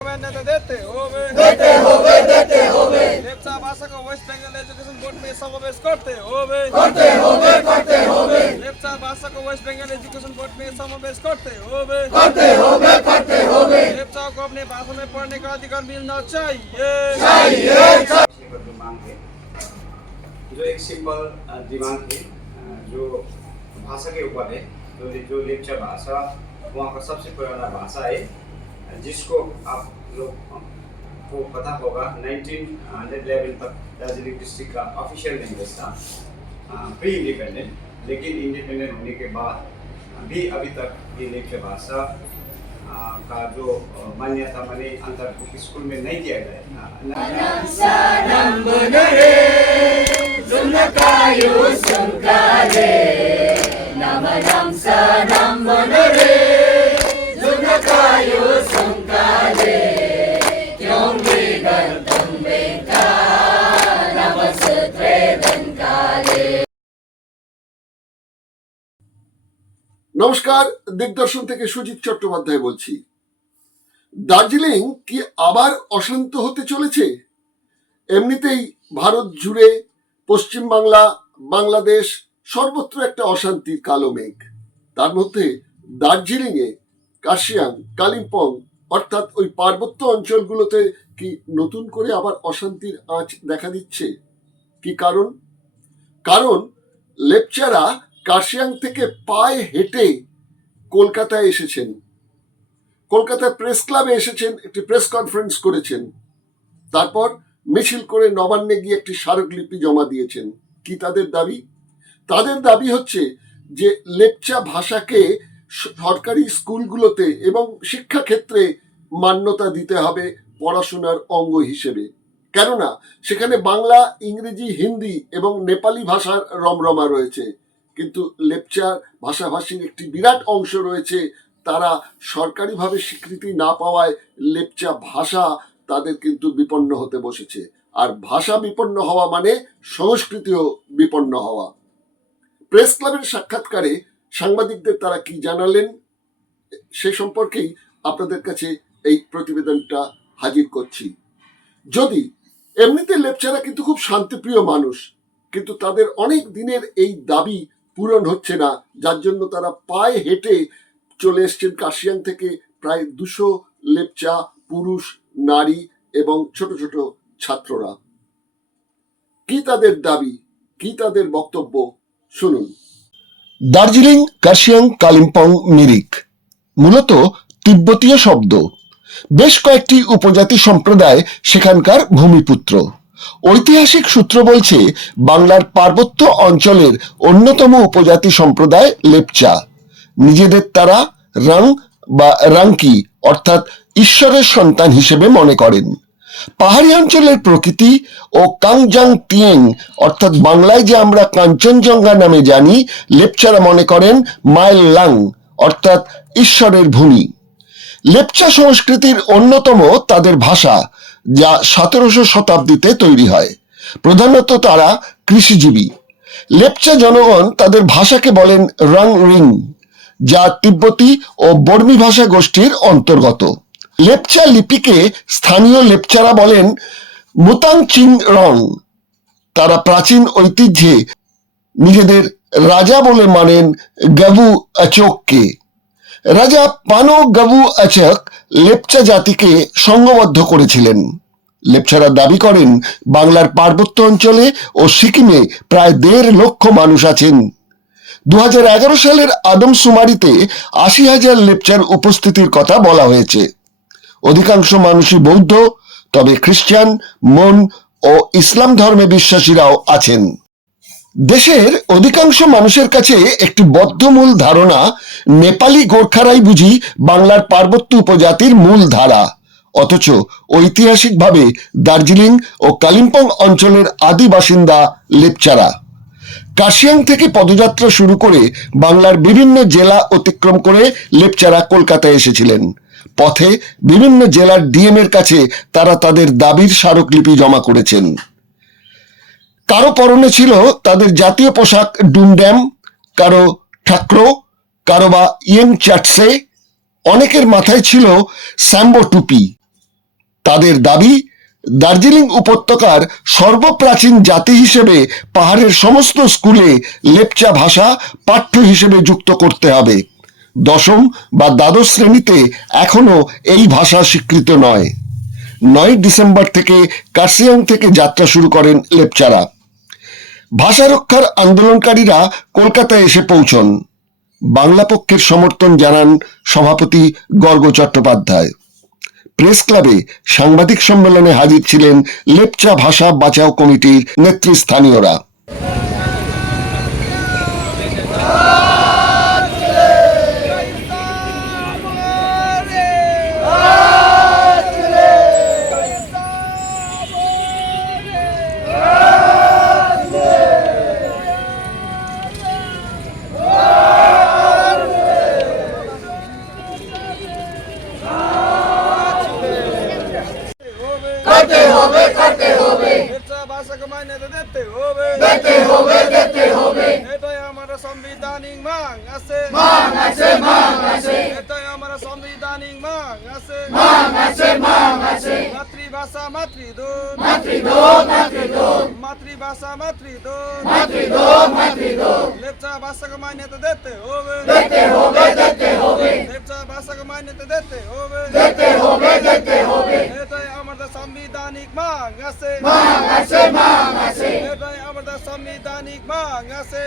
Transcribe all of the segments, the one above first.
लेप्चा भाषा को waste Bengal education board में समावेश करते होवे लेप्चा भाषा को वेस्ट बंगाल एजुकेशन बोर्ड में समावेश करते होवे लेप्चा को अपने भाषा में पढ़ने का अधिकार मिलना चाहिए। जो एक सिंपल डिमांड है जो भाषा के ऊपर है, तो जो लेप्चा भाषा वहाँ का सबसे पुराना भाषा है, जिसको आप लोग को पता होगा 1911 तक दार्जिलिंग डिस्ट्रिक्ट का ऑफिशियल लैंग्वेज था प्री इंडिपेंडेंट, लेकिन इंडिपेंडेंट होने के बाद भी अभी तक ये लेप्चा भाषा का जो मान्यता माने अंतर स्कूल में नहीं दिया गया। নমস্কার, দিগদর্শন থেকে সুজিত চট্টোপাধ্যায় বলছি। দার্জিলিং কি আবার অশান্ত হতে চলেছে? এমনিতেই ভারত জুড়ে পশ্চিমবাংলা, বাংলাদেশ সর্বত্র একটা অশান্তির কালো মেঘ। তার মধ্যে দার্জিলিংয়ে কার্শিয়াং, কালিম্পং অর্থাৎ ওই পার্বত্য অঞ্চলগুলোতে কি নতুন করে আবার অশান্তির আঁচ দেখা দিচ্ছে? কি কারণ? কারণ লেপচারা কার্শিয়াং থেকে পায়ে হেঁটে কলকাতায় এসেছেন, কলকাতায় প্রেস ক্লাবে এসেছেন, একটি প্রেস কনফারেন্স করেছেন, তারপর মিছিল করে নবান্নে গিয়ে একটি স্মারকলিপি জমা দিয়েছেন। কি তাদের দাবি? তাদের দাবি হচ্ছে যে লেপচা ভাষাকে সরকারি স্কুলগুলোতে এবং শিক্ষাক্ষেত্রে মান্যতা দিতে হবে পড়াশোনার অঙ্গ হিসেবে। কেননা সেখানে বাংলা, ইংরেজি, হিন্দি এবং নেপালি ভাষার রমরমা রয়েছে, কিন্তু লেপচা ভাষাভাষীর একটি বিরাট অংশ রয়েছে, তারা সরকারিভাবে স্বীকৃতি না পাওয়ায় লেপচা ভাষা তাদের কিন্তু বিপন্ন হতে বসেছে। আর ভাষা বিপন্ন হওয়া মানে সংস্কৃতিও বিপন্ন হওয়া। প্রেস ক্লাবের সাক্ষাৎকারে সাংবাদিকদের তারা কি জানালেন সে সম্পর্কেই আপনাদের কাছে এই প্রতিবেদনটা হাজির করছি। যদি এমনিতে লেপচারা কিন্তু খুব শান্তিপ্রিয় মানুষ, কিন্তু তাদের অনেক দিনের এই দাবি পূরণ হচ্ছে না, যার জন্য তারা পায়ে হেঁটে চলে এসছেন কার্শিয়াং থেকে প্রায় 200 লেপচা পুরুষ, নারী এবং ছোট ছোট ছাত্ররা। কি তাদের দাবি, কি তাদের বক্তব্য শুনুন। দার্জিলিং, কার্শিয়াং, কালিম্পং, মিরিক মূলত তিব্বতীয় শব্দ। বেশ কয়েকটি উপজাতি সম্প্রদায় সেখানকার ভূমিপুত্র। ঐতিহাসিক সূত্র বলছে বাংলার পার্বত্য অঞ্চলের অন্যতম উপজাতি সম্প্রদায় লেপচা। নিজেদের তারা রাং বা রাংকি অর্থাৎ ঈশ্বরের সন্তান হিসেবে মনে করেন। পাহাড়ি অঞ্চলের প্রকৃতি ও কাংজাং টিয়েং অর্থাৎ বাংলায় যে আমরা কাঞ্চনজঙ্ঘা নামে জানি, লেপচারা মনে করেন মাইল লাং অর্থাৎ ঈশ্বরের ভূমি। লেপচা সংস্কৃতির অন্যতম তাদের ভাষা, যা 1700 শতাব্দীতে তৈরি হয়। প্রধানত তারা কৃষিজীবী। লেপচা জনগণ তাদের ভাষাকে বলেন রাং রিং, যা তিব্বতী ও বর্মী ভাষা গোষ্ঠীর অন্তর্গত। লেপচা লিপিকে স্থানীয় লেপচারা বলেন মুতাং চিং রং। তারা প্রাচীন ঐতিহ্যে নিজেদের রাজা বলে মানেন গাবু আচককে। রাজা পানো গাবু আচক লেপচা জাতিকে সংঘবদ্ধ করেছিলেন। লেপচারা দাবি করেন বাংলার পার্বত্য অঞ্চলে ও সিকিমে প্রায় 1.5 লক্ষ মানুষ আছেন। 2011 সালের আদমশুমারিতে 80,000 লেপচার উপস্থিতির কথা বলা হয়েছে। অধিকাংশ মানুষই বৌদ্ধ, তবে খ্রিস্টান, মন ও ইসলাম ধর্মে বিশ্বাসীরাও আছেন। দেশের অধিকাংশ মানুষের কাছে একটি বদ্ধমূল ধারণা, নেপালি গোর্খারাই বুঝি বাংলার পার্বত্য উপজাতির মূল ধারা। অথচ ঐতিহাসিকভাবে দার্জিলিং ও কালিম্পং অঞ্চলের আদি বাসিন্দা লেপচারা। কার্শিয়াং থেকে পদযাত্রা শুরু করে বাংলার বিভিন্ন জেলা অতিক্রম করে লেপচারা কলকাতায় এসেছিলেন। পথে বিভিন্ন জেলার ডিএম এর কাছে তারা তাদের দাবির স্মারকলিপি জমা করেছেন। কারো পরনে ছিল তাদের জাতীয় পোশাক ডুমড্যাম, কারো ঠাকরো, কারো বা ইয়েং চাটসে, অনেকের মাথায় ছিল স্যাম্বো টুপি। তাদের দাবি, দার্জিলিং উপত্যকার সর্বপ্রাচীন জাতি হিসেবে পাহাড়ের সমস্ত স্কুলে লেপচা ভাষা পাঠ্য হিসেবে যুক্ত করতে হবে। দশম বা দ্বাদশ শ্রেণীতে এখনো এই ভাষা স্বীকৃত নয়। 9 ডিসেম্বর থেকে কার্সিয়াং থেকে যাত্রা শুরু করেন লেপচারা। ভাষা রক্ষার আন্দোলনকারীরা কলকাতায় এসে পৌঁছন। বাংলা পক্ষের সমর্থন জানান সভাপতি গর্গ চট্টোপাধ্যায়। প্রেস ক্লাবে সাংবাদিক সম্মেলনে হাজির ছিলেন লেপচা ভাষা বাঁচাও কমিটির নেতৃস্থানীয়রা। লেপচা ভাষাকে মান্যতা দিতে হবে। এটাই আমার সাংবিধানিক মাং আছে। এটাই আমার সাংবিধানিক মাং আছে। মাতৃভাষা মাতৃদূত, মাতৃভাষা মাতৃদূত। লেপচা ভাষাকে মান্যতা দিতে হবে। লেপচা ভাষাকে মান্যতা দিতে হবে। এটাই আমাদের সাংবিধানিক মাং আছে। এটাই আমাদের সাংবিধানিক मांग আছে।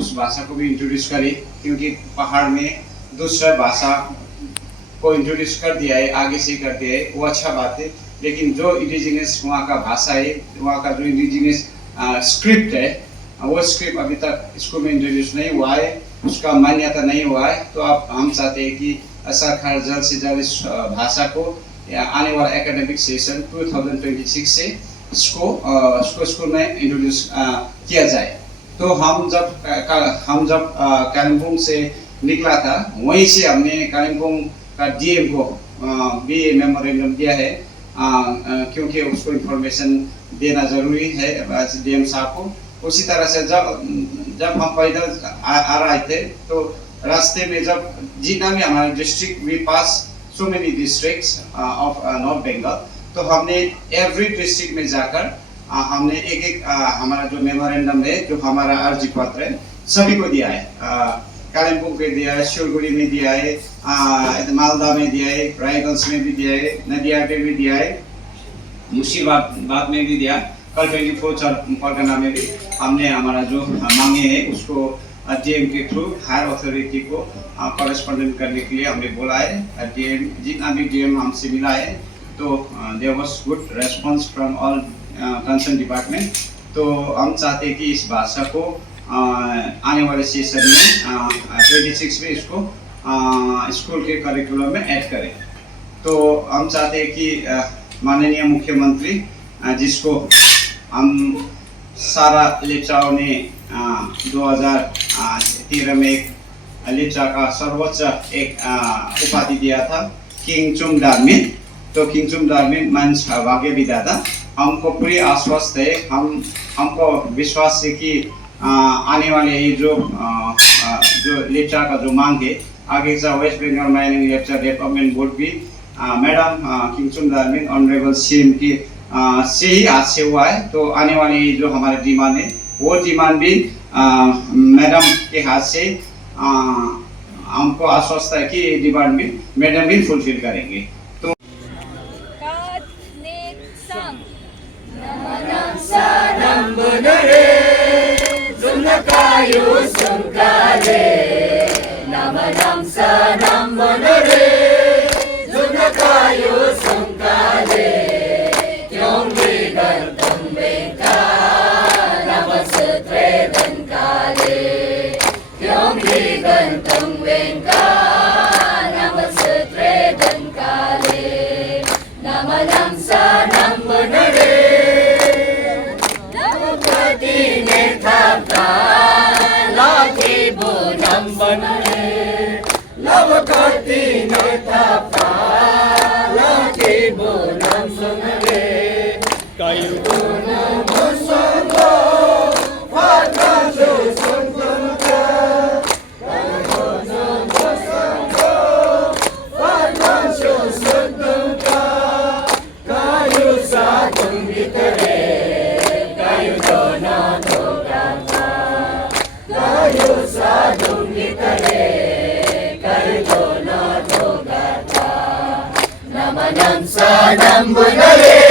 उस भाषा को भी इंट्रोड्यूस करें, क्योंकि पहाड़ में दूसरा भाषा को इंट्रोड्यूस कर दिया है, आगे से कर दिया है, वो अच्छा बात है। लेकिन जो इंडिजिनस वहाँ का भाषा है, वहाँ का जो इंडिजिनस स्क्रिप्ट है, वो स्क्रिप्ट अभी तक स्कूल में इंट्रोड्यूस नहीं हुआ है, उसका मान्यता नहीं हुआ है। तो अब हम चाहते हैं कि सरकार जल्द से जल्द इस भाषा को आने वाला एकेडमिक सेशन 2026 से इसको स्कूल में इंट्रोड्यूस किया जाए। तो हम जब कालिम्पोंग से निकला था, वहीं से हमने कालिम्पोंग का डीएम को भी मेमोरेंडम दिया है, क्योंकि उसको इंफॉर्मेशन देना जरूरी है डीएम साहब को। उसी तरह से जब हम पैदल आ रहे थे, तो रास्ते में जब जितना भी हमारे district we pass so many districts of north Bengal, तो हमने एवरी डिस्ट्रिक्ट में जाकर हमने एक हमारा जो मेमोरेंडम है, जो हमारा अर्जी पत्र है, सभी को दिया है। कालिम्पोंग में दिया है, शिवगुड़ी में दिया है, मालदा में दिया है, रायगंज में भी दिया है, नदिया में भी दिया है, मुर्शिदाबाद में भी दिया। कल 24 परगना में भी हमने हमारा जो मांगे है उसको डीएम के थ्रू हायर अथॉरिटी को कॉरेस्पॉन्डेंट करने के लिए हमने बोला है। डीएम जितना भी डीएम हमसे मिला है, तो there was good response from all concern department. तो हम चाहते हैं कि इस भाषा को आने वाले सेशन में 26 में इसको स्कूल के करिकुलम में ऐड करें। तो हम चाहते हैं कि माननीय मुख्यमंत्री, जिसको हम सारा लेप्चाओं ने 2013 में एक लेप्चा का सर्वोच्च एक उपाधि दिया था, किंगचुम डार्मिन। तो किंगचुम डार्मिन मीन्स भाग्य विधाता। हमको पूरी आश्वस्त है, हमको विश्वास है कि आने वाले ये जो लेप्चा का जो मांग है, आगे से west Bengal mining Lepcha development board भी मैडम किंगचुम डार्मिन ऑनरेबल सीएम की से ही आज से हुआ है। तो आने वाले जो हमारे डिमांड है, वो डिमांड भी मैडम के हाथ से हमको आश्वस्त है कि ये डिमांड भी मैडम भी फुलफिल करेंगे। तो नमनं सानं मुनरे